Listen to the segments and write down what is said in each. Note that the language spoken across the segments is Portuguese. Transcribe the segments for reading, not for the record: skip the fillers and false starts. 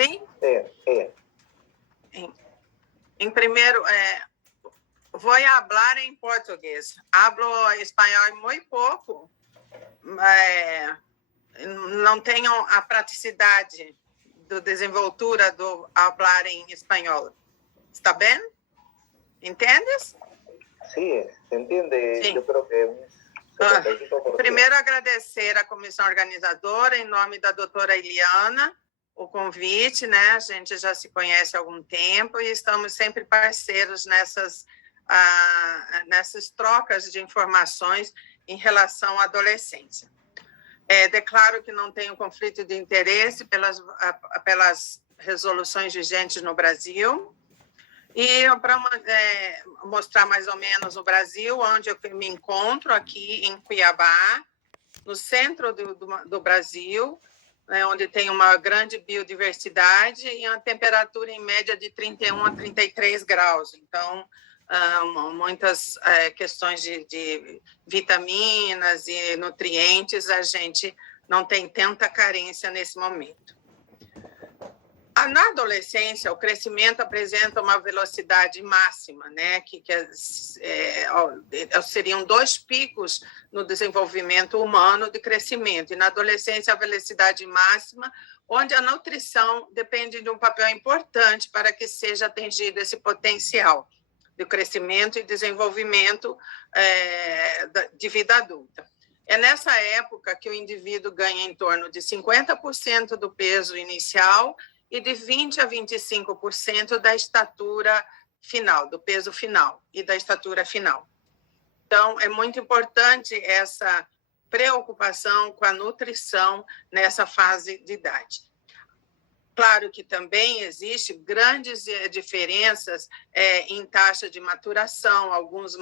Sim? É. Em primeiro, vou falar em português. Hablo espanhol muito pouco. Não tenho a praticidade da desenvoltura do falar em espanhol. Está bem? Entendes? Sí, se entiende. Sim. Yo creo que un 75%. Primeiro, agradecer à comissão organizadora, em nome da doutora Eliana, o convite, né? A gente já se conhece há algum tempo e estamos sempre parceiros nessas trocas de informações em relação à adolescência. Declaro que não tenho conflito de interesse pelas resoluções vigentes no Brasil. E para mostrar mais ou menos o Brasil, onde eu me encontro, aqui em Cuiabá, no centro do Brasil, onde tem uma grande biodiversidade e uma temperatura em média de 31 a 33 graus. Então, muitas questões de vitaminas e nutrientes, a gente não tem tanta carência nesse momento. Na adolescência, o crescimento apresenta uma velocidade máxima, né? Seriam 2 picos no desenvolvimento humano de crescimento. E na adolescência, a velocidade máxima, onde a nutrição depende de um papel importante para que seja atingido esse potencial de crescimento e desenvolvimento de vida adulta. É nessa época que o indivíduo ganha em torno de 50% do peso inicial e de 20% a 25% da estatura final, do peso final e da estatura final. Então, é muito importante essa preocupação com a nutrição nessa fase de idade. Claro que também existem grandes diferenças em taxa de maturação, alguns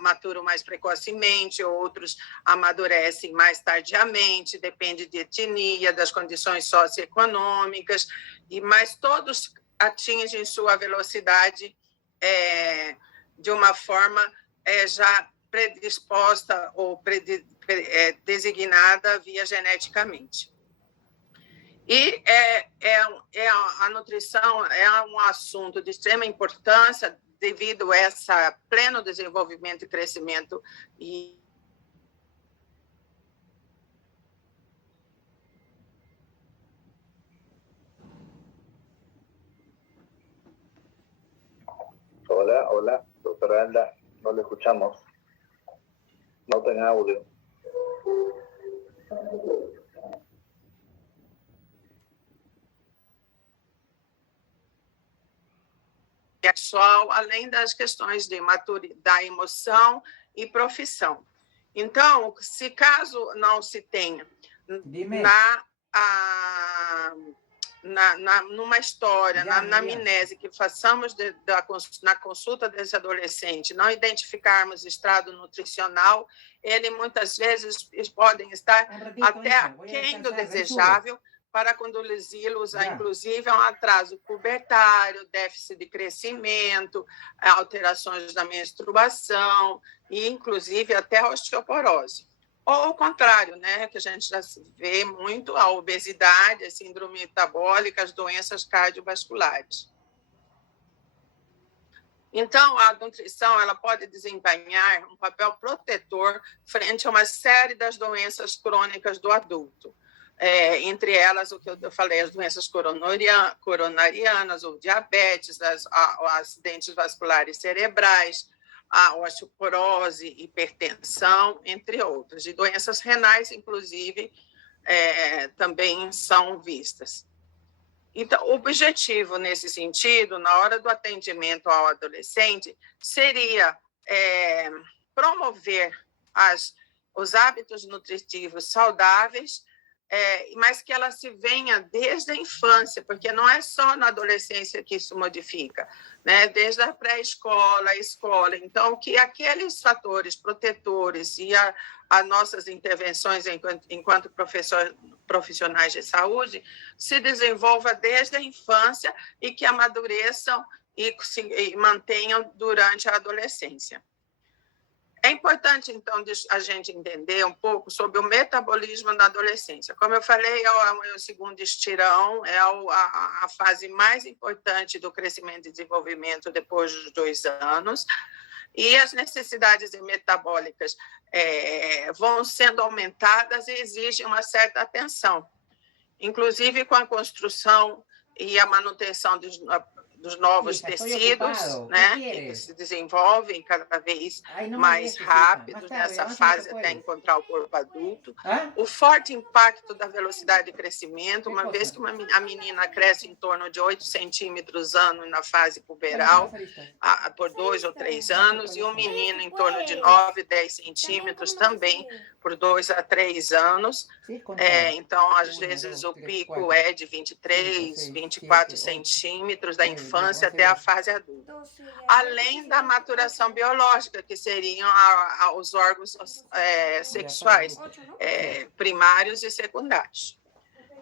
maturam mais precocemente, outros amadurecem mais tardiamente, depende de etnia, das condições socioeconômicas, mas todos atingem sua velocidade de uma forma já predisposta ou designada via geneticamente. E a nutrição é um assunto de extrema importância devido a esse pleno desenvolvimento e crescimento. Hola, doctora Alda, no le escuchamos. No tem audio. Sexual, além das questões de da emoção e profissão. Então, se caso não se tenha numa história, na anamnese que façamos na consulta desse adolescente, não identificarmos estado nutricional, ele muitas vezes podem estar até aquém do desejável, para conduzi-los inclusive, a um atraso pubertário, déficit de crescimento, alterações da menstruação e, inclusive, até a osteoporose. Ou o contrário, né, que a gente já vê muito, a obesidade, a síndrome metabólica, as doenças cardiovasculares. Então, a nutrição ela pode desempenhar um papel protetor frente a uma série das doenças crônicas do adulto. Entre elas, o que eu falei, as doenças coronarianas, ou diabetes, os acidentes vasculares cerebrais, a osteoporose, hipertensão, entre outras. E doenças renais, inclusive, também são vistas. Então, o objetivo, nesse sentido, na hora do atendimento ao adolescente, seria promover os hábitos nutritivos saudáveis, mas que ela se venha desde a infância, porque não é só na adolescência que isso modifica, né? Desde a pré-escola, a escola. Então, que aqueles fatores protetores e as nossas intervenções enquanto profissionais de saúde se desenvolva desde a infância e que amadureçam e mantenham durante a adolescência. É importante, então, a gente entender um pouco sobre o metabolismo na adolescência. Como eu falei, é o segundo estirão, é a fase mais importante do crescimento e desenvolvimento depois dos 2 anos, e as necessidades metabólicas vão sendo aumentadas e exigem uma certa atenção, inclusive com a construção e a manutenção dos novos tecidos, né, que se desenvolvem cada vez mais rápido nessa fase até encontrar o corpo adulto. O forte impacto da velocidade de crescimento, uma vez que a menina cresce em torno de 8 centímetros ano na fase puberal, por 2 ou 3 anos, e o menino em torno de 9, 10 centímetros também por 2 a 3 anos. Então, às vezes, o pico é de 23, 24 centímetros da infância até a fase adulta. Além da maturação biológica, que seriam os órgãos sexuais, primários e secundários.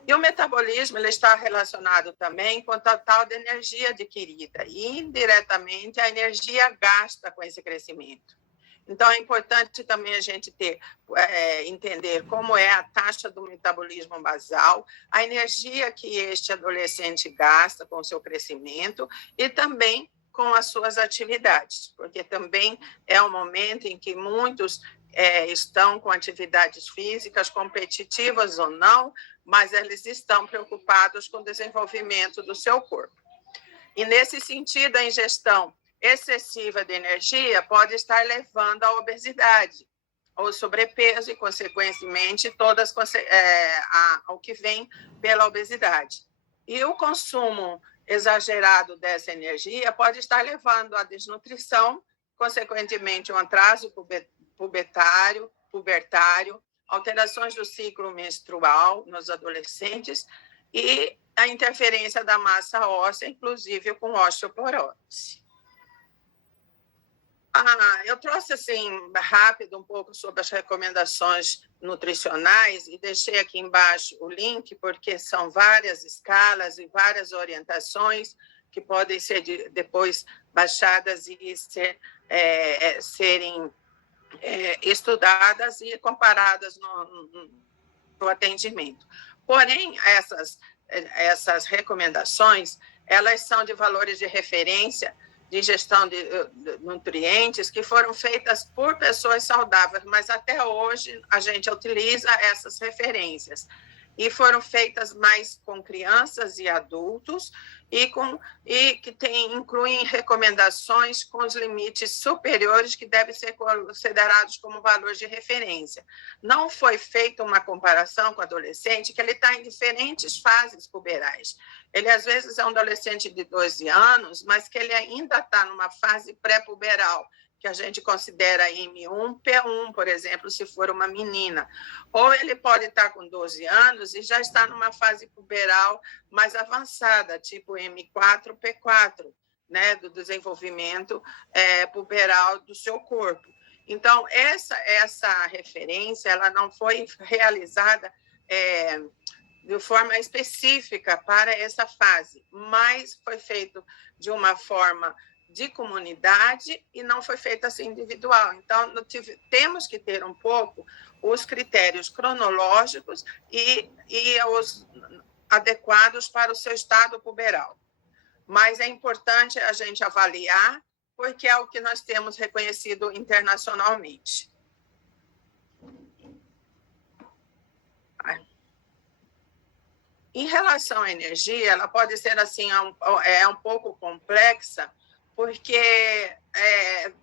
E o metabolismo ele está relacionado também com o total de energia adquirida e, indiretamente, a energia gasta com esse crescimento. Então, é importante também a gente entender como é a taxa do metabolismo basal, a energia que este adolescente gasta com o seu crescimento e também com as suas atividades, porque também é um momento em que muitos estão com atividades físicas, competitivas ou não, mas eles estão preocupados com o desenvolvimento do seu corpo. E, nesse sentido, a ingestão excessiva de energia pode estar levando à obesidade ou sobrepeso e, consequentemente, ao que vem pela obesidade. E o consumo exagerado dessa energia pode estar levando à desnutrição, consequentemente, um atraso pubertário, alterações do ciclo menstrual nos adolescentes e a interferência da massa óssea, inclusive com osteoporose. Eu trouxe assim rápido um pouco sobre as recomendações nutricionais e deixei aqui embaixo o link, porque são várias escalas e várias orientações que podem ser depois baixadas e serem estudadas e comparadas no atendimento. Porém, essas recomendações, elas são de valores de referência de ingestão de nutrientes que foram feitas por pessoas saudáveis, mas até hoje a gente utiliza essas referências. E foram feitas mais com crianças e adultos e que incluem recomendações com os limites superiores que devem ser considerados como valores de referência. Não foi feita uma comparação com o adolescente, que ele está em diferentes fases puberais. Ele, às vezes, é um adolescente de 12 anos, mas que ele ainda está numa fase pré-puberal, que a gente considera M1, P1, por exemplo, se for uma menina. Ou ele pode estar com 12 anos e já está numa fase puberal mais avançada, tipo M4, P4, né, do desenvolvimento puberal do seu corpo. Então, essa referência ela não foi realizada de forma específica para essa fase, mas foi feito de uma forma de comunidade e não foi feita assim individual. Então, temos que ter um pouco os critérios cronológicos e os adequados para o seu estado puberal. Mas é importante a gente avaliar, porque é o que nós temos reconhecido internacionalmente. Em relação à energia, ela pode ser assim, um pouco complexa, porque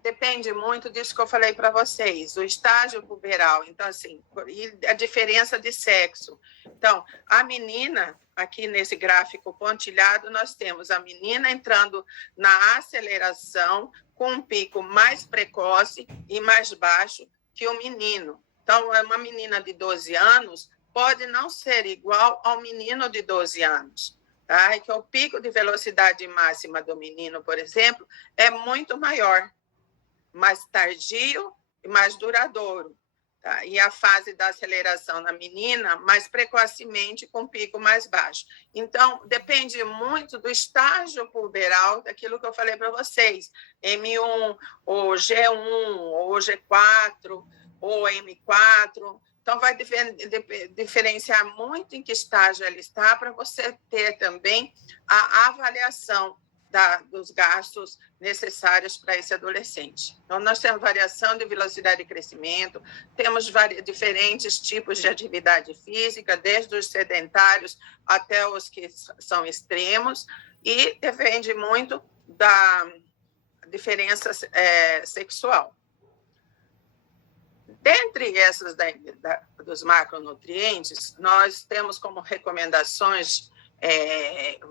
depende muito disso que eu falei para vocês, o estágio puberal, então, assim, e a diferença de sexo. Então, a menina, aqui nesse gráfico pontilhado, nós temos a menina entrando na aceleração com um pico mais precoce e mais baixo que o menino. Então, uma menina de 12 anos pode não ser igual ao menino de 12 anos. Tá? E que o pico de velocidade máxima do menino, por exemplo, é muito maior, mais tardio e mais duradouro. Tá? E a fase da aceleração na menina, mais precocemente, com pico mais baixo. Então, depende muito do estágio puberal, daquilo que eu falei para vocês, M1, ou G1, ou G4, ou M4. Então, vai diferenciar muito em que estágio ela está, para você ter também a avaliação dos gastos necessários para esse adolescente. Então, nós temos variação de velocidade de crescimento, temos diferentes tipos de atividade física, desde os sedentários até os que são extremos, e depende muito da diferença sexual. Dentre essas dos macronutrientes, nós temos como recomendações,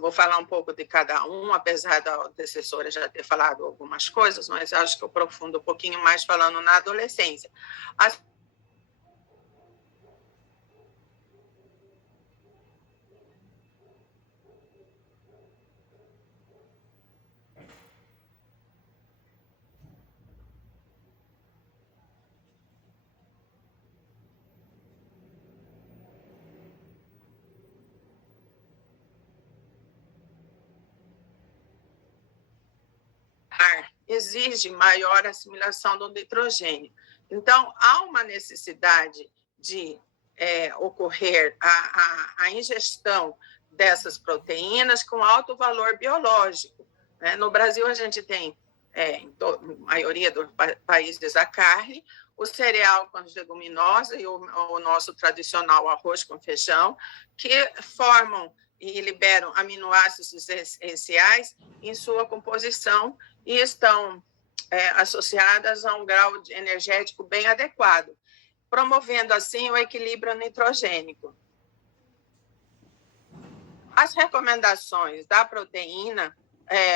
vou falar um pouco de cada um, apesar da antecessora já ter falado algumas coisas, mas acho que eu aprofundo um pouquinho mais falando na adolescência. Exige maior assimilação do nitrogênio. Então, há uma necessidade de ocorrer a ingestão dessas proteínas com alto valor biológico. Né? No Brasil, a gente tem, em maioria dos países, a carne, o cereal com as leguminosas e o nosso tradicional arroz com feijão, que formam e liberam aminoácidos essenciais em sua composição e estão associadas a um grau energético bem adequado, promovendo assim o equilíbrio nitrogênico. As recomendações da proteína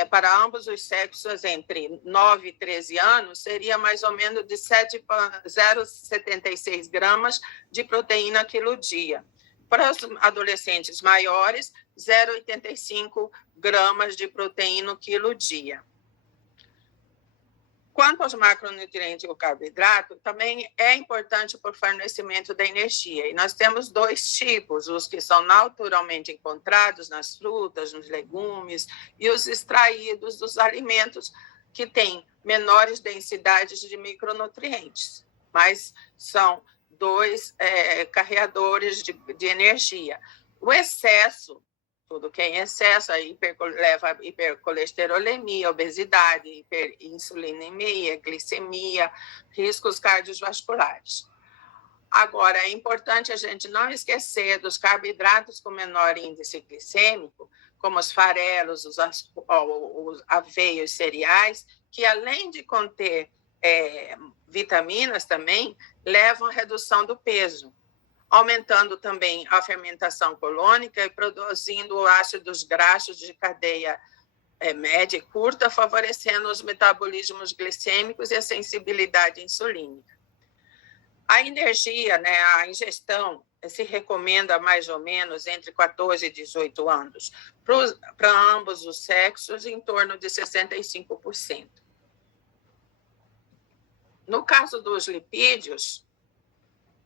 para ambos os sexos entre 9 e 13 anos seria mais ou menos de 0,76 gramas de proteína quilo dia. Para os adolescentes maiores, 0,85 gramas de proteína quilo dia. Quanto aos macronutrientes e o carboidrato, também é importante para o fornecimento da energia. E nós temos dois tipos, os que são naturalmente encontrados nas frutas, nos legumes, e os extraídos dos alimentos, que têm menores densidades de micronutrientes, mas são dois carreadores de energia. O excesso, tudo que é em excesso, aí leva a hipercolesterolemia, obesidade, hiperinsulinemia, glicemia, riscos cardiovasculares. Agora, é importante a gente não esquecer dos carboidratos com menor índice glicêmico, como os farelos, os aveios, cereais, que além de conter vitaminas também, levam à redução do peso, aumentando também a fermentação colônica e produzindo ácidos graxos de cadeia média e curta, favorecendo os metabolismos glicêmicos e a sensibilidade insulínica. A energia, né, a ingestão, se recomenda mais ou menos entre 14 e 18 anos, para ambos os sexos, em torno de 65%. No caso dos lipídios,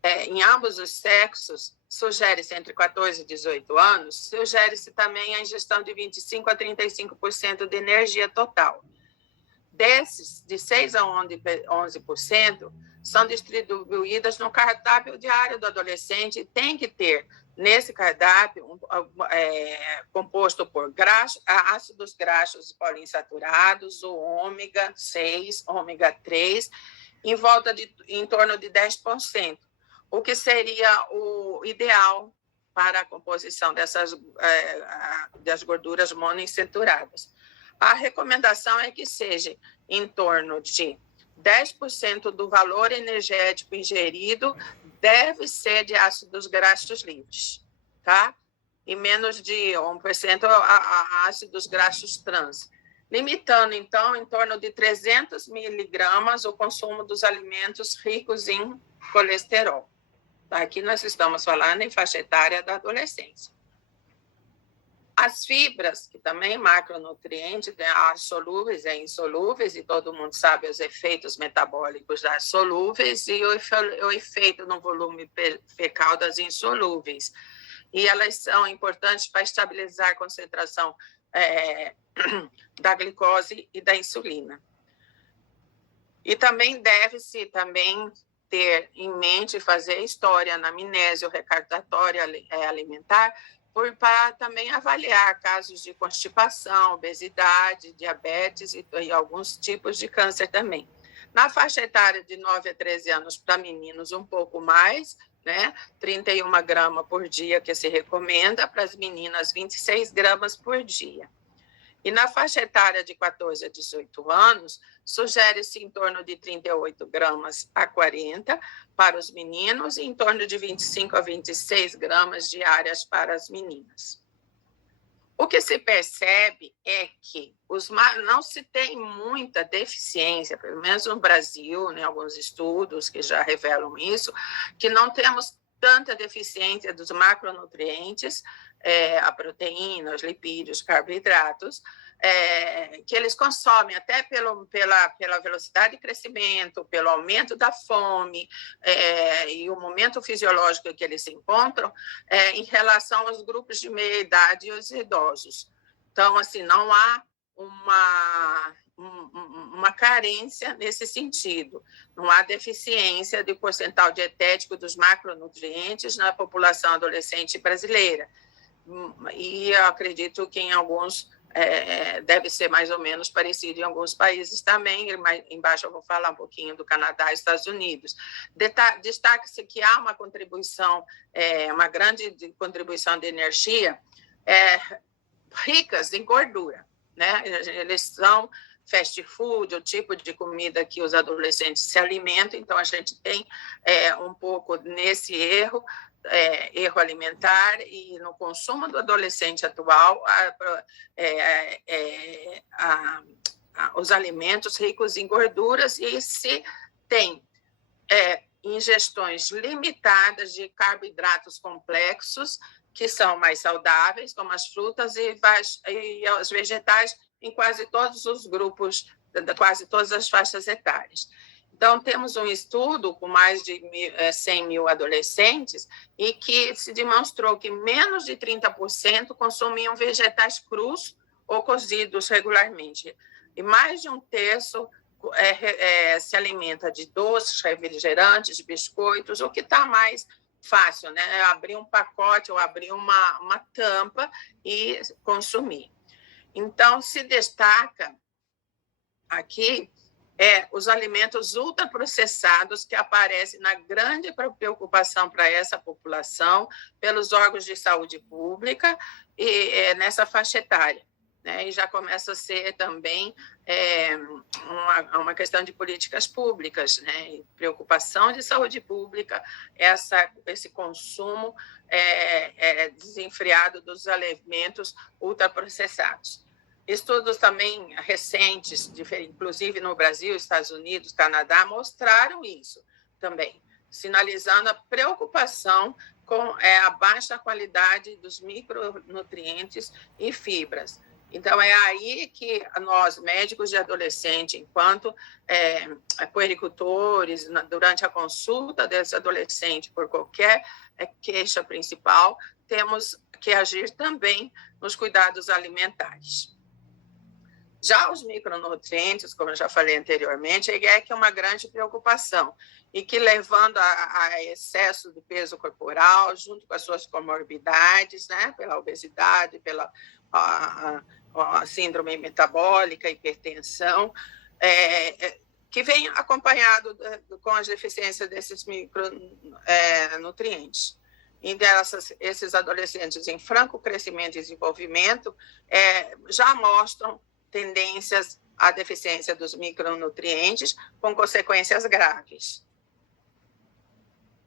em ambos os sexos, sugere-se entre 14 e 18 anos, sugere-se também a ingestão de 25% a 35% de energia total. Desses, de 6% a 11%, são distribuídas no cardápio diário do adolescente e tem que ter, nesse cardápio, composto por ácidos graxos poliinsaturados, o ômega 6, ômega 3, em torno de 10%. O que seria o ideal para a composição das gorduras monoinsaturadas. A recomendação é que seja em torno de 10% do valor energético ingerido deve ser de ácidos graxos livres, tá? E menos de 1% a ácidos graxos trans, limitando, então, em torno de 300 miligramas o consumo dos alimentos ricos em colesterol. Aqui nós estamos falando em faixa etária da adolescência. As fibras, que também macronutrientes, né, as solúveis e insolúveis, e todo mundo sabe os efeitos metabólicos das solúveis e o efeito no volume fecal das insolúveis. E elas são importantes para estabilizar a concentração da glicose e da insulina. E também deve-se ter em mente fazer história, anamnese, recartatória alimentar, para também avaliar casos de constipação, obesidade, diabetes e alguns tipos de câncer também. Na faixa etária de 9 a 13 anos, para meninos, um pouco mais, né? 31 gramas por dia que se recomenda, para as meninas, 26 gramas por dia. E na faixa etária de 14 a 18 anos, sugere-se em torno de 38 gramas a 40 para os meninos e em torno de 25 a 26 gramas diárias para as meninas. O que se percebe é que não se tem muita deficiência, pelo menos no Brasil, né, alguns estudos que já revelam isso, que não temos tanta deficiência dos macronutrientes, a proteína, os lipídios, carboidratos, que eles consomem até pela velocidade de crescimento, pelo aumento da fome e o momento fisiológico que eles se encontram em relação aos grupos de meia-idade e os idosos. Então, assim, não há uma carência nesse sentido. Não há deficiência de percentual dietético dos macronutrientes na população adolescente brasileira. E eu acredito que em alguns deve ser mais ou menos parecido em alguns países também. Embaixo eu vou falar um pouquinho do Canadá e Estados Unidos. Destaca-se que há uma contribuição, uma grande contribuição de energia ricas em gordura, né? Eles são fast food, o tipo de comida que os adolescentes se alimentam, então a gente tem um pouco nesse erro alimentar e no consumo do adolescente atual, os alimentos ricos em gorduras, e se tem ingestões limitadas de carboidratos complexos, que são mais saudáveis, como as frutas e os vegetais, em quase todos os grupos, quase todas as faixas etárias. Então, temos um estudo com mais de 100 mil adolescentes e que se demonstrou que menos de 30% consumiam vegetais crus ou cozidos regularmente. E mais de um terço se alimenta de doces, refrigerantes, biscoitos, o que está mais fácil, né? Abrir um pacote ou abrir uma tampa e consumir. Então, se destaca aqui os alimentos ultraprocessados, que aparecem na grande preocupação para essa população pelos órgãos de saúde pública e nessa faixa etária, né? E já começa a ser também uma questão de políticas públicas, né? E preocupação de saúde pública, esse consumo desenfreado dos alimentos ultraprocessados. Estudos também recentes, inclusive no Brasil, Estados Unidos, Canadá, mostraram isso também, sinalizando a preocupação com a baixa qualidade dos micronutrientes e fibras. Então, é aí que nós, médicos de adolescente, enquanto puericultores, durante a consulta desse adolescente por qualquer queixa principal, temos que agir também nos cuidados alimentares. Já os micronutrientes, como eu já falei anteriormente, que é uma grande preocupação e que, levando a excesso de peso corporal, junto com as suas comorbidades, né, pela obesidade, pela a síndrome metabólica, hipertensão, que vem acompanhado com as deficiências desses micronutrientes. E esses adolescentes em franco crescimento e desenvolvimento já mostram tendências à deficiência dos micronutrientes, com consequências graves.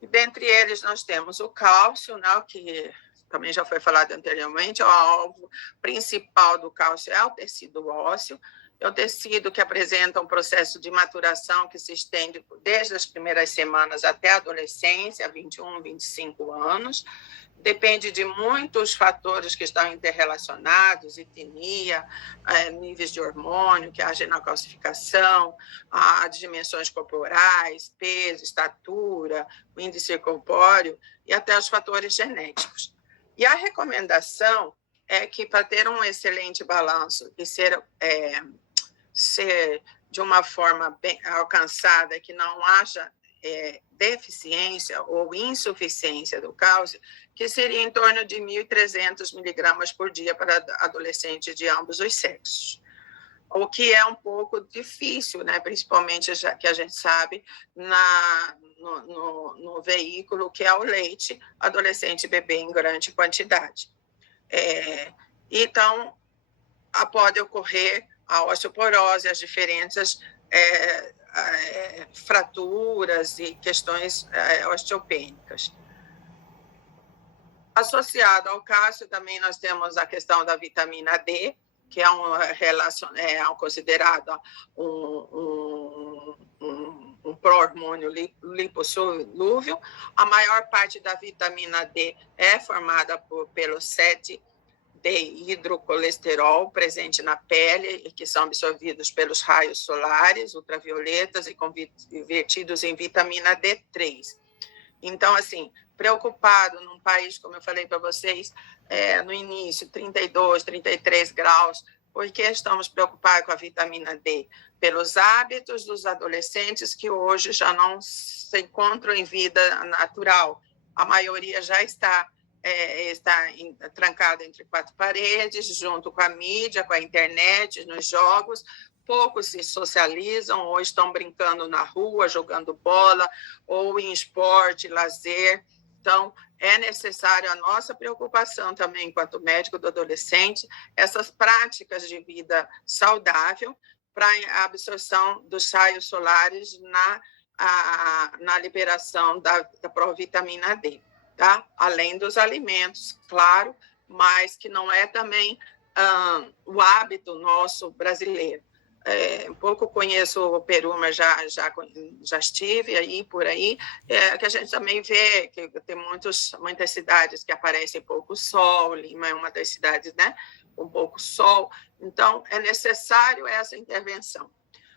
E dentre eles, nós temos o cálcio, né, que também já foi falado anteriormente. O alvo principal do cálcio é o tecido ósseo, é o tecido que apresenta um processo de maturação que se estende desde as primeiras semanas até a adolescência, 21, 25 anos, depende de muitos fatores que estão interrelacionados, etnia, níveis de hormônio que agem na calcificação, as dimensões corporais, peso, estatura, o índice corpóreo e até os fatores genéticos. E a recomendação é que, para ter um excelente balanço e ser de uma forma bem alcançada, que não haja deficiência ou insuficiência do cálcio, que seria em torno de 1.300 miligramas por dia para adolescentes de ambos os sexos. O que é um pouco difícil, né? Principalmente já que a gente sabe no veículo que é o leite, adolescente beber em grande quantidade. Então, pode ocorrer a osteoporose, as diferenças fraturas e questões osteopênicas. Associado ao cálcio, também nós temos a questão da vitamina D, que é considerado um pró-hormônio lipossolúvel. A maior parte da vitamina D é formada pelo 7-dehidrocolesterol presente na pele, que são absorvidos pelos raios solares, ultravioletas e convertidos em vitamina D3. Então, assim, preocupado num país, como eu falei para vocês, no início, 32, 33 graus, por que estamos preocupados com a vitamina D? Pelos hábitos dos adolescentes que hoje já não se encontram em vida natural. A maioria já está trancada entre quatro paredes, junto com a mídia, com a internet, nos jogos. Poucos se socializam ou estão brincando na rua, jogando bola, ou em esporte, lazer. Então, é necessário a nossa preocupação também, enquanto médico do adolescente, essas práticas de vida saudável para a absorção dos raios solares na liberação da provitamina D, tá? Além dos alimentos, claro, mas que não é também o hábito nosso brasileiro. Um pouco conheço o Peru, mas já estive aí, por aí, que a gente também vê que tem muitas cidades que aparecem pouco sol, Lima é uma das cidades, né, com pouco sol, então é necessário essa intervenção.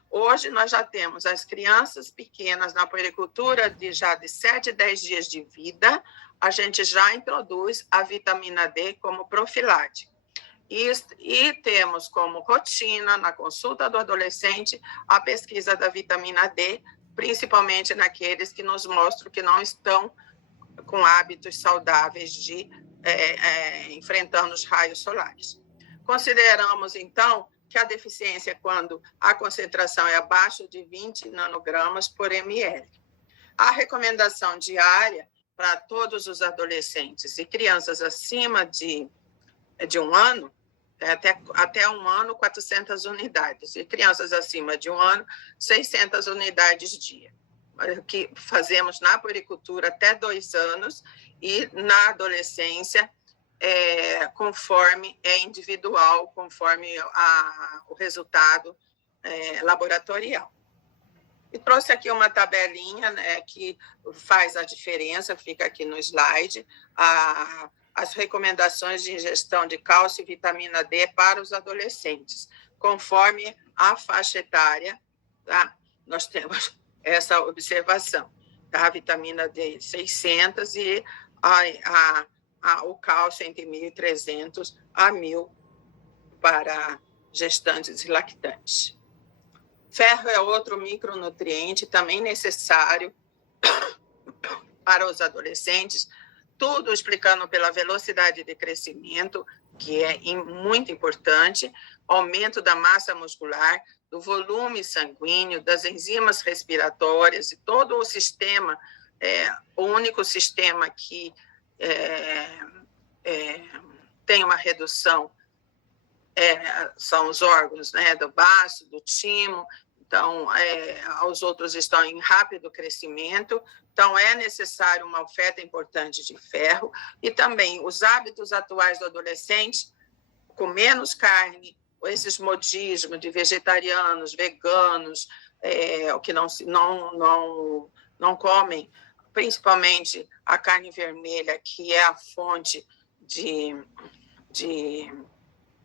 Hoje nós já temos as crianças pequenas na puericultura já de 7 a 10 dias de vida, a gente já introduz a vitamina D como profilático. E temos como rotina, na consulta do adolescente, a pesquisa da vitamina D, principalmente naqueles que nos mostram que não estão com hábitos saudáveis de enfrentando os raios solares. Consideramos, então, que a deficiência é quando a concentração é abaixo de 20 nanogramas por ml. A recomendação diária para todos os adolescentes e crianças acima de 1 ano, até 1 ano, 400 unidades. E crianças acima de 1 ano, 600 unidades dia. Que fazemos na puericultura até 2 anos e na adolescência, conforme é individual, conforme o resultado laboratorial. E trouxe aqui uma tabelinha, né, que faz a diferença, fica aqui no slide, as recomendações de ingestão de cálcio e vitamina D para os adolescentes, conforme a faixa etária, tá? Nós temos essa observação, tá? A vitamina D 600 e o cálcio entre 1.300 a 1.000 para gestantes e lactantes. Ferro é outro micronutriente também necessário para os adolescentes, tudo explicando pela velocidade de crescimento, que é muito importante, aumento da massa muscular, do volume sanguíneo, das enzimas respiratórias, e todo o sistema, o único sistema que tem uma redução são os órgãos, né, do baço, do timo. Então, os outros estão em rápido crescimento, então é necessário uma oferta importante de ferro, e também os hábitos atuais do adolescente, com menos carne, esses modismos de vegetarianos, veganos, que não comem, principalmente a carne vermelha, que é a fonte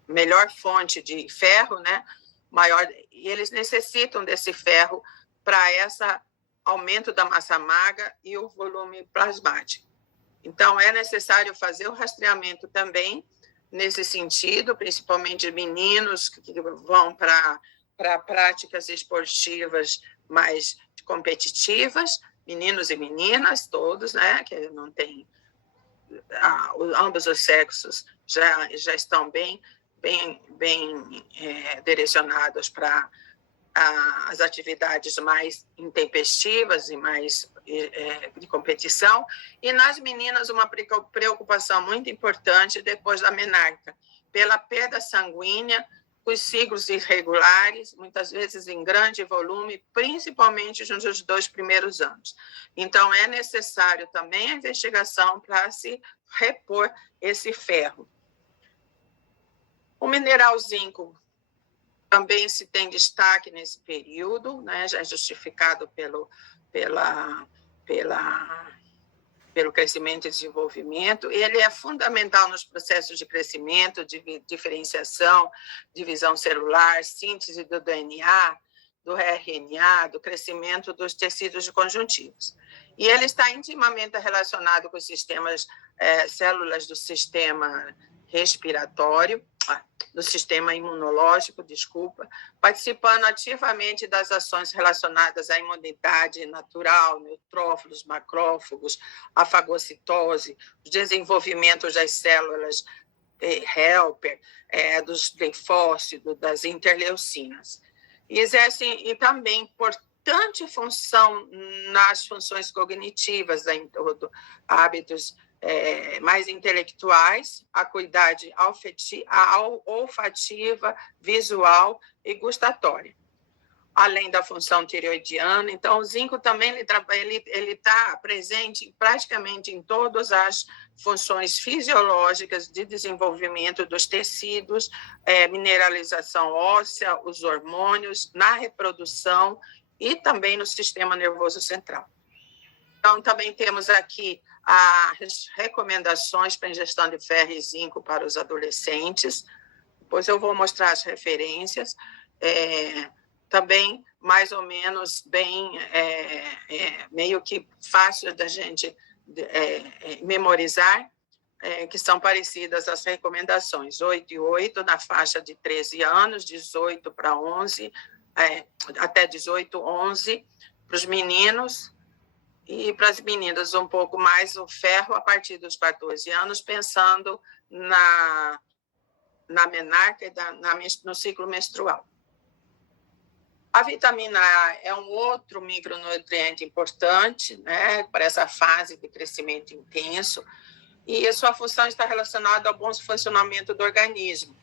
melhor fonte de ferro, né? Maior, e eles necessitam desse ferro para esse aumento da massa magra e o volume plasmático. Então, é necessário fazer o rastreamento também nesse sentido, principalmente meninos que vão para práticas esportivas mais competitivas, meninos e meninas, todos, né, que não tem, ambos os sexos já estão bem direcionados para as atividades mais intempestivas e mais de competição. E nas meninas, uma preocupação muito importante depois da menarca, pela perda sanguínea, os ciclos irregulares, muitas vezes em grande volume, principalmente nos 2 primeiros anos. Então, é necessário também a investigação para se repor esse ferro. O mineral zinco também se tem destaque nesse período, né? Já é justificado pelo crescimento e desenvolvimento. Ele é fundamental nos processos de crescimento, de diferenciação, divisão celular, síntese do DNA, do RNA, do crescimento dos tecidos conjuntivos. E ele está intimamente relacionado com os sistemas, células do sistema respiratório, do sistema imunológico, participando ativamente das ações relacionadas à imunidade natural, neutrófilos, macrófagos, a fagocitose, o desenvolvimento das células helper, dos linfócitos, das interleucinas. E exercem também importante função nas funções cognitivas, hábitos mais intelectuais, acuidade olfativa, visual e gustatória, além da função tireoidiana. Então, o zinco também ele está presente praticamente em todas as funções fisiológicas de desenvolvimento dos tecidos, mineralização óssea, os hormônios, na reprodução e também no sistema nervoso central. Então, também temos aqui as recomendações para ingestão de ferro e zinco para os adolescentes. Depois eu vou mostrar as referências. Também, mais ou menos, bem, meio que fácil da gente memorizar, que são parecidas as recomendações. 8 e 8, na faixa de 13 anos, 18 para 11, até 18, 11, para os meninos, e para as meninas um pouco mais o ferro a partir dos 14 anos, pensando na menarca e no ciclo menstrual. A vitamina A é um outro micronutriente importante, né, para essa fase de crescimento intenso, e a sua função está relacionada ao bom funcionamento do organismo,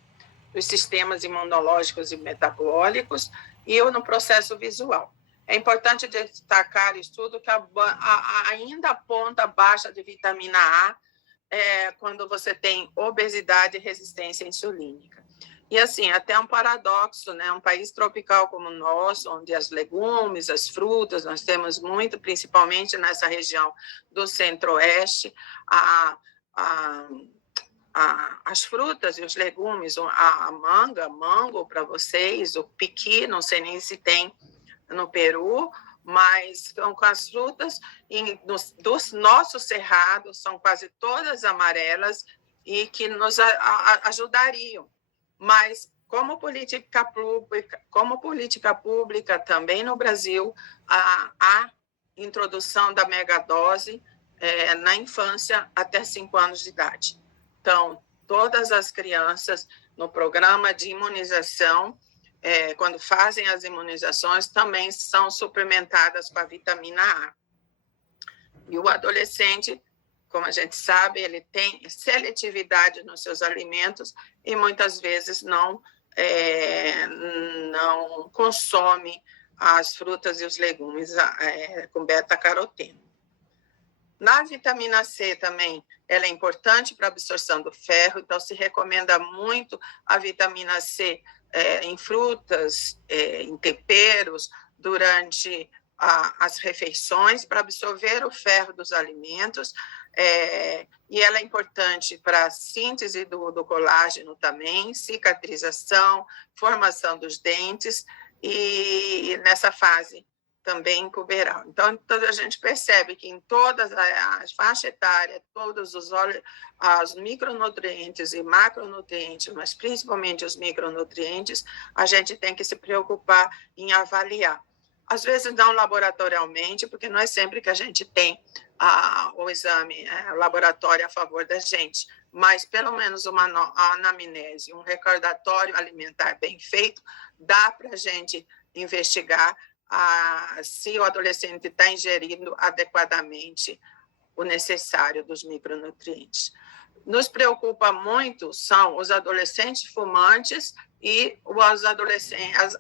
dos sistemas imunológicos e metabólicos e no processo visual. É importante destacar estudo que ainda aponta baixa de vitamina A quando você tem obesidade e resistência insulínica. E, assim, até um paradoxo, né? Um país tropical como o nosso, onde as legumes, as frutas, nós temos muito, principalmente nessa região do centro-oeste, as frutas e os legumes, a mango para vocês, o piqui, não sei nem se tem no Peru, mas com as frutas dos nossos cerrados são quase todas amarelas e que nos ajudariam. Mas como política pública também no Brasil, a introdução da megadose na infância até 5 anos de idade. Então, todas as crianças no programa de imunização, quando fazem as imunizações, também são suplementadas com a vitamina A. E o adolescente, como a gente sabe, ele tem seletividade nos seus alimentos e muitas vezes não consome as frutas e os legumes com beta-caroteno. Na vitamina C também, ela é importante para a absorção do ferro, então se recomenda muito a vitamina C em frutas, em temperos, durante as refeições para absorver o ferro dos alimentos, e ela é importante para a síntese do colágeno também, cicatrização, formação dos dentes, e nessa fase também puberal. Então, a gente percebe que em todas as faixas etárias, todos os micronutrientes e macronutrientes, mas principalmente os micronutrientes, a gente tem que se preocupar em avaliar. Às vezes não laboratorialmente, porque não é sempre que a gente tem o exame laboratório a favor da gente, mas pelo menos uma anamnese, um recordatório alimentar bem feito, dá para a gente investigar se o adolescente está ingerindo adequadamente o necessário dos micronutrientes. Nos preocupa muito são os adolescentes fumantes e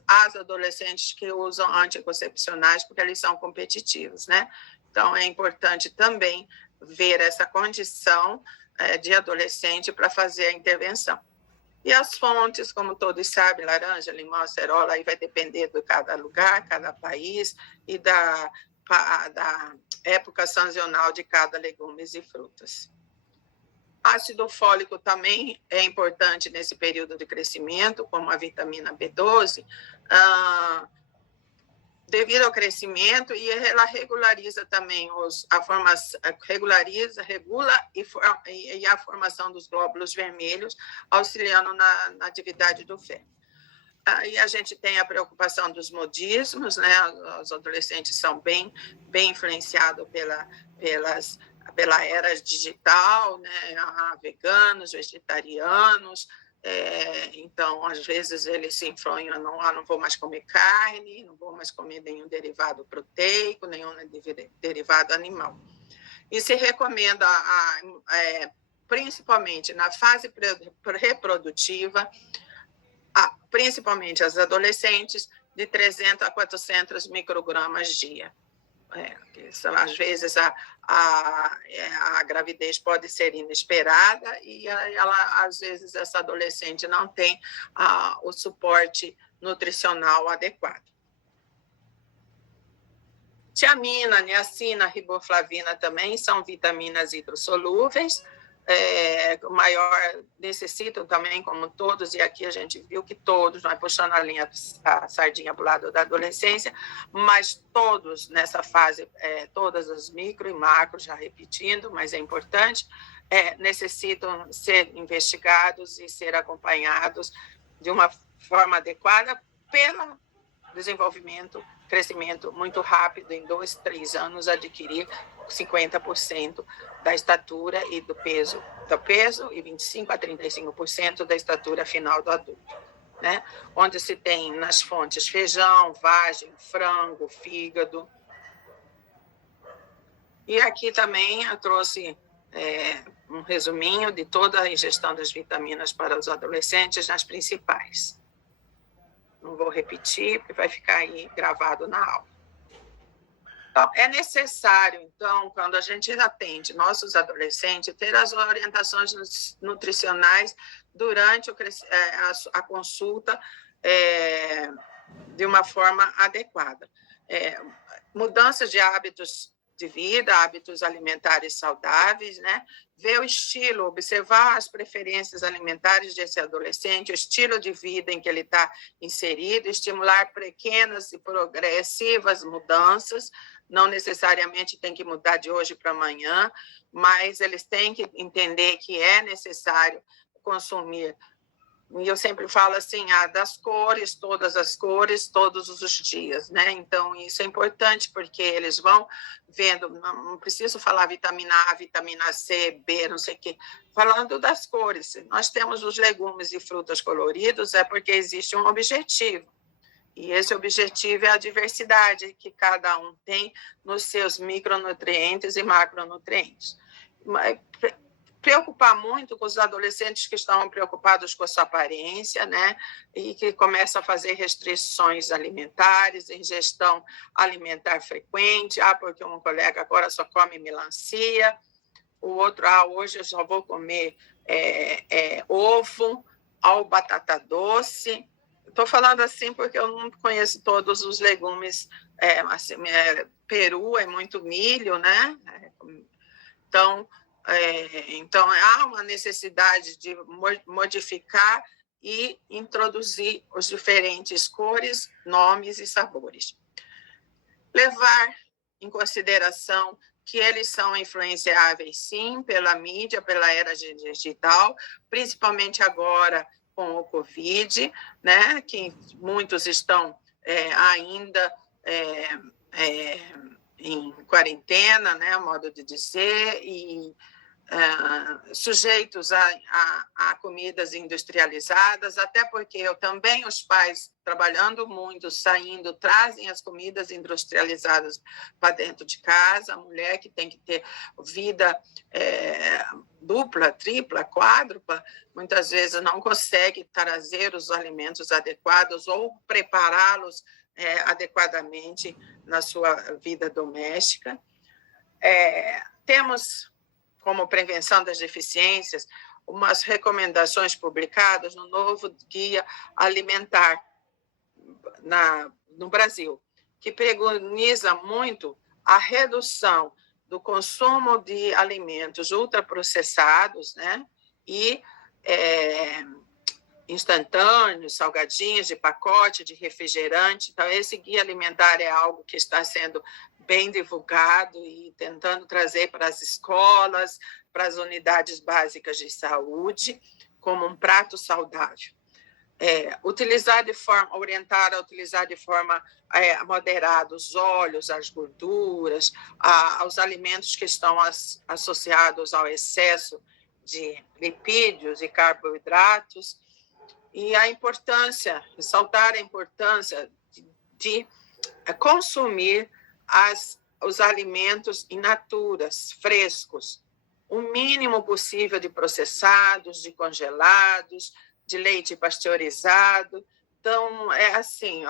as adolescentes que usam anticoncepcionais, porque eles são competitivos, né? Então, é importante também ver essa condição de adolescente para fazer a intervenção. E as fontes, como todos sabem, laranja, limão, acerola, aí vai depender de cada lugar, cada país e da época sazonal de cada legumes e frutas. Ácido fólico também é importante nesse período de crescimento, como a vitamina B12, devido ao crescimento, e ela regulariza também regula e a formação dos glóbulos vermelhos, auxiliando na atividade do ferro. Aí a gente tem a preocupação dos modismos, né? Os adolescentes são bem influenciados pela era digital, né? Veganos, vegetarianos. Então, às vezes, eles se influem, não vou mais comer carne, não vou mais comer nenhum derivado proteico, nenhum derivado animal. E se recomenda, principalmente na fase reprodutiva, principalmente as adolescentes, de 300 a 400 microgramas dia. Às vezes a gravidez pode ser inesperada e às vezes essa adolescente não tem o suporte nutricional adequado. Tiamina, niacina, riboflavina também são vitaminas hidrossolúveis, necessitam também, como todos, e aqui a gente viu que todos, não é puxando a sardinha para o lado da adolescência, mas todos nessa fase, todas as micro e macro, já repetindo, mas é importante, necessitam ser investigados e ser acompanhados de uma forma adequada pelo crescimento muito rápido, em 2, 3 anos, adquirir 50% da estatura e do peso e 25% a 35% da estatura final do adulto, né? Onde se tem nas fontes feijão, vagem, frango, fígado. E aqui também eu trouxe um resuminho de toda a ingestão das vitaminas para os adolescentes, nas principais. Não vou repetir, porque vai ficar aí gravado na aula. Então, é necessário, então, quando a gente atende nossos adolescentes, ter as orientações nutricionais durante a consulta de uma forma adequada. Mudanças de hábitos de vida, hábitos alimentares saudáveis, né? Ver o estilo, observar as preferências alimentares desse adolescente, o estilo de vida em que ele está inserido, estimular pequenas e progressivas mudanças, não necessariamente tem que mudar de hoje para amanhã, mas eles têm que entender que é necessário consumir. E eu sempre falo assim, das cores, todas as cores, todos os dias, né? Então, isso é importante, porque eles vão vendo, não preciso falar vitamina A, vitamina C, B, não sei o quê, falando das cores. Nós temos os legumes e frutas coloridos, é porque existe um objetivo. E esse objetivo é a diversidade que cada um tem nos seus micronutrientes e macronutrientes. Preocupar muito com os adolescentes que estão preocupados com a sua aparência, né? E que começam a fazer restrições alimentares, ingestão alimentar frequente. Porque um colega agora só come melancia, o outro, hoje eu só vou comer ovo, batata doce, Estou falando assim porque eu não conheço todos os legumes. Assim, peru é muito milho, né? Então, então há uma necessidade de modificar e introduzir os diferentes cores, nomes e sabores. Levar em consideração que eles são influenciáveis, sim, pela mídia, pela era digital, principalmente agora com o Covid, né, que muitos estão ainda em quarentena, né, modo de dizer, e sujeitos a comidas industrializadas, até porque também os pais, trabalhando muito, saindo, trazem as comidas industrializadas para dentro de casa, a mulher que tem que ter vida dupla, tripla, quádrupla, muitas vezes não consegue trazer os alimentos adequados ou prepará-los adequadamente na sua vida doméstica. Temos como prevenção das deficiências, umas recomendações publicadas no novo Guia Alimentar no Brasil, que preconiza muito a redução do consumo de alimentos ultraprocessados, né, e instantâneos, salgadinhos de pacote, de refrigerante. Então, esse guia alimentar é algo que está sendo bem divulgado e tentando trazer para as escolas, para as unidades básicas de saúde, como um prato saudável. Orientar a utilizar de forma moderada os óleos, as gorduras, aos alimentos que estão associados ao excesso de lipídios e carboidratos, e ressaltar a importância de consumir os alimentos in naturas, frescos, o mínimo possível de processados, de congelados, de leite pasteurizado. Então, assim,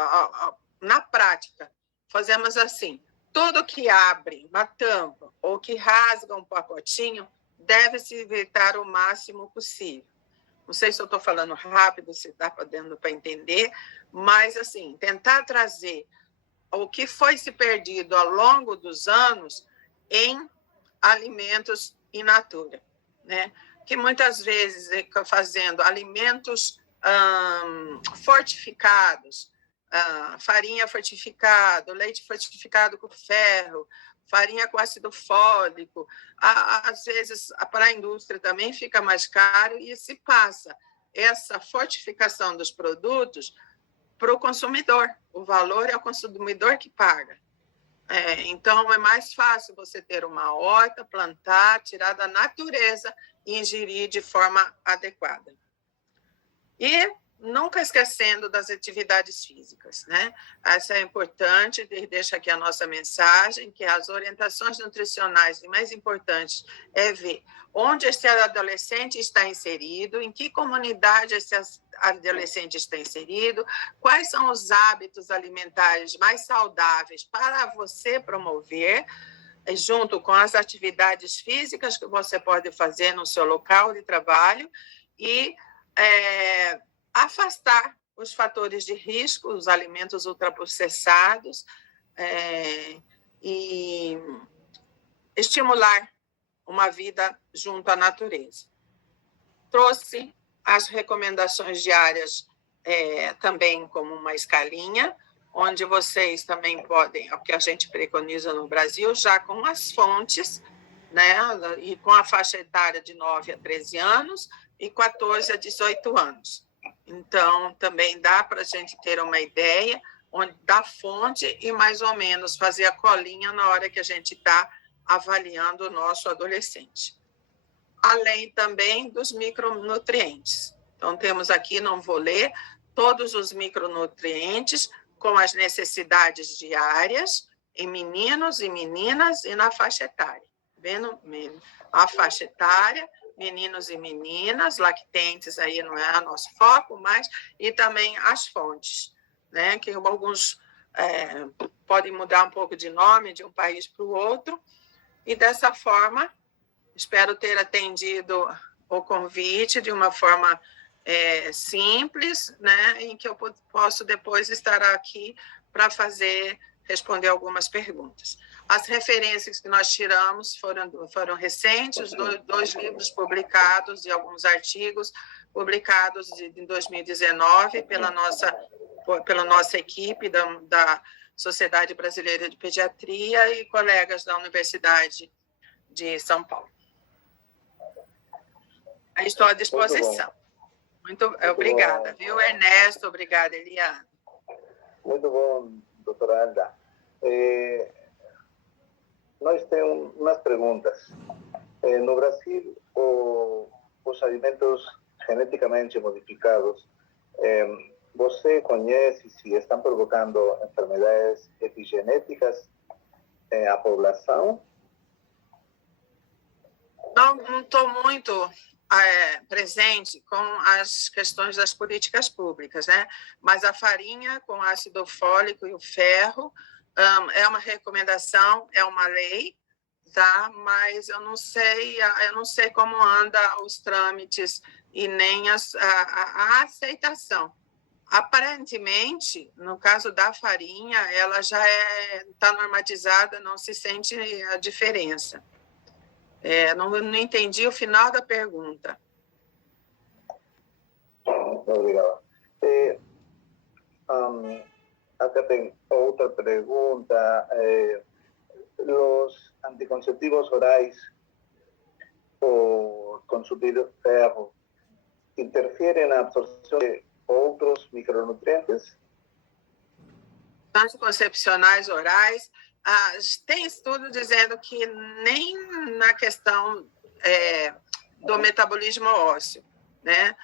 na prática, fazemos assim, tudo que abre uma tampa ou que rasga um pacotinho deve se evitar o máximo possível. Não sei se eu estou falando rápido, se está dando para entender, mas, assim, tentar trazer o que foi se perdido ao longo dos anos em alimentos in natura, né? Que muitas vezes fazendo alimentos fortificados, farinha fortificada, leite fortificado com ferro, farinha com ácido fólico, às vezes para a indústria também fica mais caro e se passa essa fortificação dos produtos para o consumidor. O valor é o consumidor que paga. Então, é mais fácil você ter uma horta, plantar, tirar da natureza e ingerir de forma adequada. E nunca esquecendo das atividades físicas, né? Essa é importante, deixa aqui a nossa mensagem, que as orientações nutricionais, e mais importante é ver onde esse adolescente está inserido, em que comunidade esse adolescente está inserido, quais são os hábitos alimentares mais saudáveis para você promover, junto com as atividades físicas que você pode fazer no seu local de trabalho, e afastar os fatores de risco, os alimentos ultraprocessados, e estimular uma vida junto à natureza. Trouxe as recomendações diárias também como uma escalinha, onde vocês também podem, o que a gente preconiza no Brasil, já com as fontes, né, e com a faixa etária de 9 a 13 anos e 14 a 18 anos. Então, também dá para a gente ter uma ideia da fonte e mais ou menos fazer a colinha na hora que a gente está avaliando o nosso adolescente. Além também dos micronutrientes. Então, temos aqui, não vou ler, todos os micronutrientes com as necessidades diárias em meninos e meninas e na faixa etária. Vendo? A faixa etária, meninos e meninas, lactentes aí não é nosso foco, mas e também as fontes, né? Que alguns podem mudar um pouco de nome de um país para o outro, e dessa forma espero ter atendido o convite de uma forma simples, né, em que eu posso depois estar aqui para responder algumas perguntas. As referências que nós tiramos foram recentes, dois livros publicados e alguns artigos publicados em 2019 pela nossa equipe da Sociedade Brasileira de Pediatria e colegas da Universidade de São Paulo. Aí estou à disposição. Muito obrigada, viu, Ernesto? Obrigada, Eliana. Muito bom, doutora Alda. Nós temos umas perguntas. No Brasil, os alimentos geneticamente modificados, você conhece se estão provocando enfermidades epigenéticas à população? Não estou muito presente com as questões das políticas públicas, né? Mas a farinha com ácido fólico e o ferro é uma recomendação, é uma lei, tá? Mas eu não sei como anda os trâmites e nem a aceitação. Aparentemente, no caso da farinha, ela já está normatizada, não se sente a diferença. Não entendi o final da pergunta. Obrigado. Acá tem outra pergunta. Os anticonceptivos orais por consumir ferro interferem na absorção de outros micronutrientes? Anticoncepcionais orais, tem estudo dizendo que nem na questão do metabolismo ósseo, né?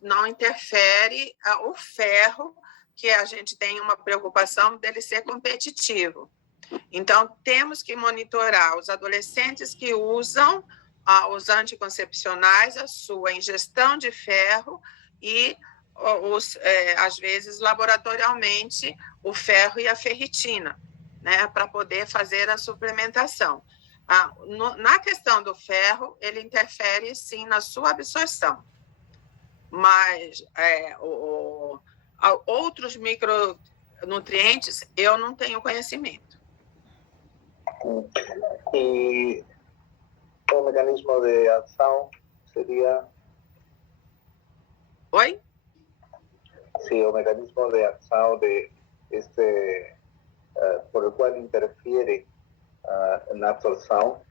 Não interfere o ferro, que a gente tem uma preocupação dele ser competitivo. Então, temos que monitorar os adolescentes que usam os anticoncepcionais, a sua ingestão de ferro e, às vezes, laboratorialmente, o ferro e a ferritina, né, para poder fazer a suplementação. Na questão do ferro, ele interfere, sim, na sua absorção, mas outros micronutrientes eu não tenho conhecimento. E o mecanismo de ação seria? Oi? Sim, o mecanismo de ação por el qual interfere na absorção.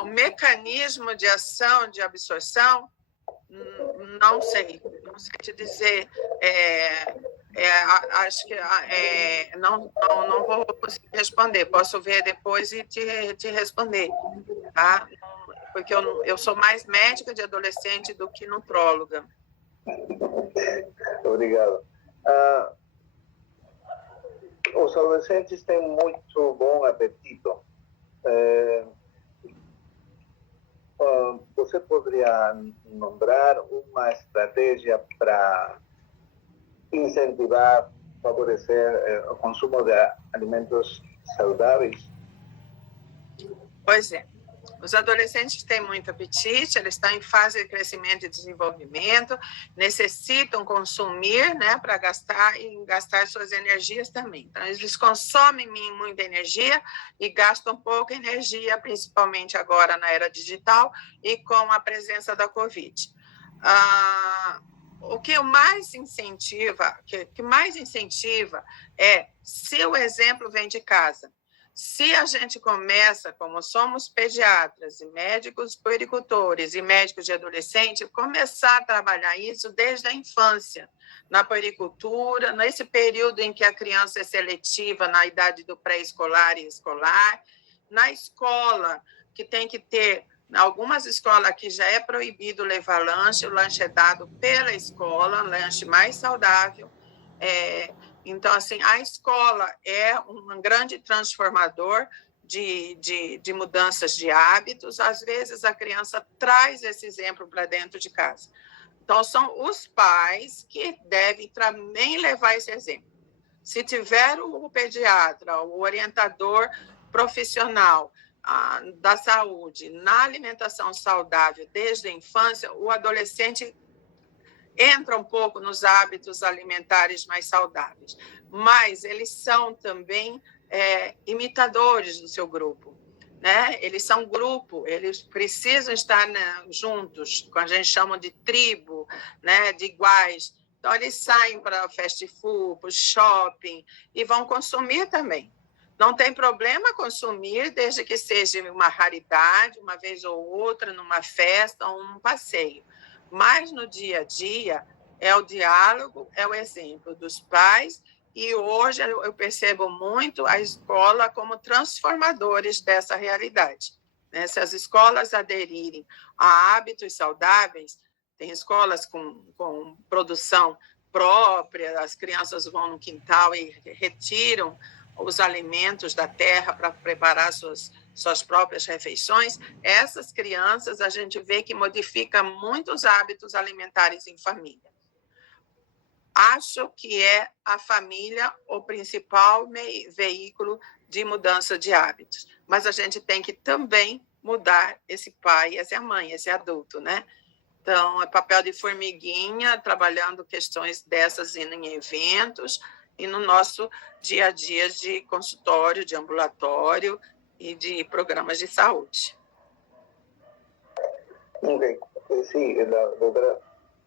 O mecanismo de ação de absorção, não sei te dizer. Acho que não vou conseguir responder. Posso ver depois e te responder, tá? Porque eu sou mais médica de adolescente do que nutróloga. Obrigado. Os adolescentes têm muito bom apetite. Você poderia nombrar uma estratégia para incentivar, favorecer o consumo de alimentos saudáveis? Pois é. Os adolescentes têm muito apetite, eles estão em fase de crescimento e desenvolvimento, necessitam consumir, né, para gastar e gastar suas energias também. Então, eles consomem muita energia e gastam pouca energia, principalmente agora na era digital e com a presença da Covid. O que mais incentiva, é se o exemplo vem de casa. Se a gente começa, como somos pediatras e médicos puericultores e médicos de adolescente, começar a trabalhar isso desde a infância, na puericultura, nesse período em que a criança é seletiva, na idade do pré-escolar e escolar, na escola, que tem que ter, em algumas escolas aqui já é proibido levar lanche, o lanche é dado pela escola, lanche mais saudável. Então, assim, a escola é um grande transformador de mudanças de hábitos. Às vezes, a criança traz esse exemplo para dentro de casa. Então, são os pais que devem também levar esse exemplo. Se tiver o pediatra, o orientador profissional da saúde na alimentação saudável desde a infância, o adolescente entra um pouco nos hábitos alimentares mais saudáveis, mas eles são também imitadores do seu grupo, né? Eles são grupo, eles precisam estar, né, juntos, como a gente chama de tribo, né, de iguais. Então, eles saem para fast food, para o shopping, e vão consumir também. Não tem problema consumir, desde que seja uma raridade, uma vez ou outra, numa festa ou um passeio. Mas no dia a dia, é o diálogo, é o exemplo dos pais, e hoje eu percebo muito a escola como transformadores dessa realidade. Se as escolas aderirem a hábitos saudáveis, tem escolas com produção própria, as crianças vão no quintal e retiram os alimentos da terra para preparar suas próprias refeições. Essas crianças, a gente vê que modifica muitos hábitos alimentares em família. Acho que é a família o principal veículo de mudança de hábitos, mas a gente tem que também mudar esse pai, essa mãe, esse adulto, né? Então, é papel de formiguinha, trabalhando questões dessas em eventos e no nosso dia a dia de consultório, de ambulatório e de programas de saúde. Ok, sí, la doctora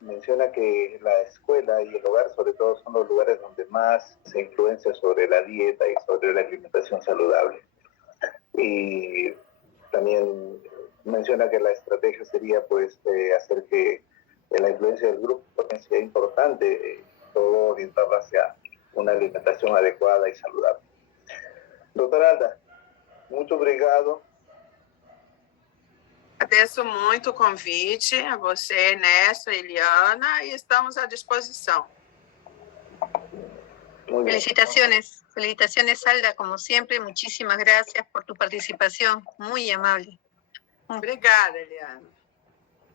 menciona que la escuela y el hogar, sobre todo, son los lugares donde más se influencia sobre la dieta y sobre la alimentación saludable. Y también menciona que la estrategia sería, pues, hacer que la influencia del grupo sea importante, todo orientado hacia una alimentação adequada e saudável. Doutora Alda, muito obrigado. Agradeço muito o convite, a você, Ernesto, Eliana, e estamos à disposição. Felicitaciones, felicitaciones Alda, como siempre, muchísimas gracias por tu participación, muy amable. Obrigada, Eliana.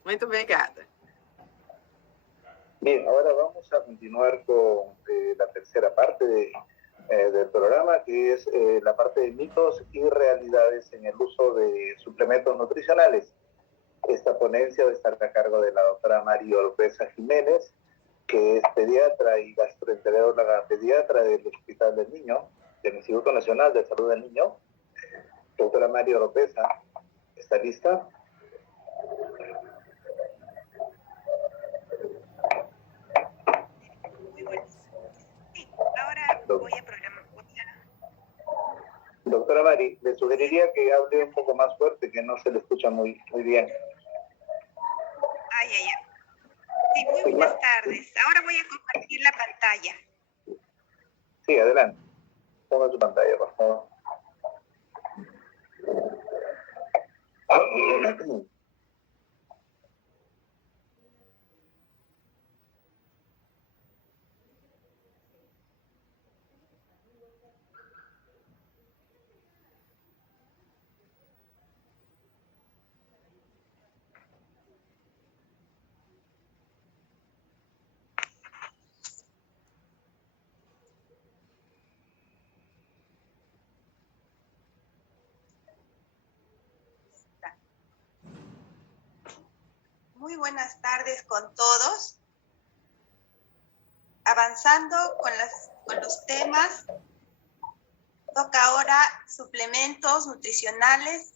Muito obrigada. Bien, ahora vamos a continuar con la tercera parte del programa, que es la parte de mitos y realidades en el uso de suplementos nutricionales. Esta ponencia va a estar a cargo de la doctora Mari Oropesa Jiménez, que es pediatra y gastroenteróloga pediatra del Hospital del Niño, del Instituto Nacional de Salud del Niño. Doctora Mari Oropesa, ¿está lista? Muy buenas. Sí, ahora voy a programar. Doctora Mari, le sugeriría que hable un poco más fuerte, que no se le escucha muy bien. Ay. Sí, muy buenas tardes. Ahora voy a compartir la pantalla. Sí, adelante. Ponga su pantalla, por favor. Muy buenas tardes con todos. Avanzando con los temas, toca ahora suplementos nutricionales,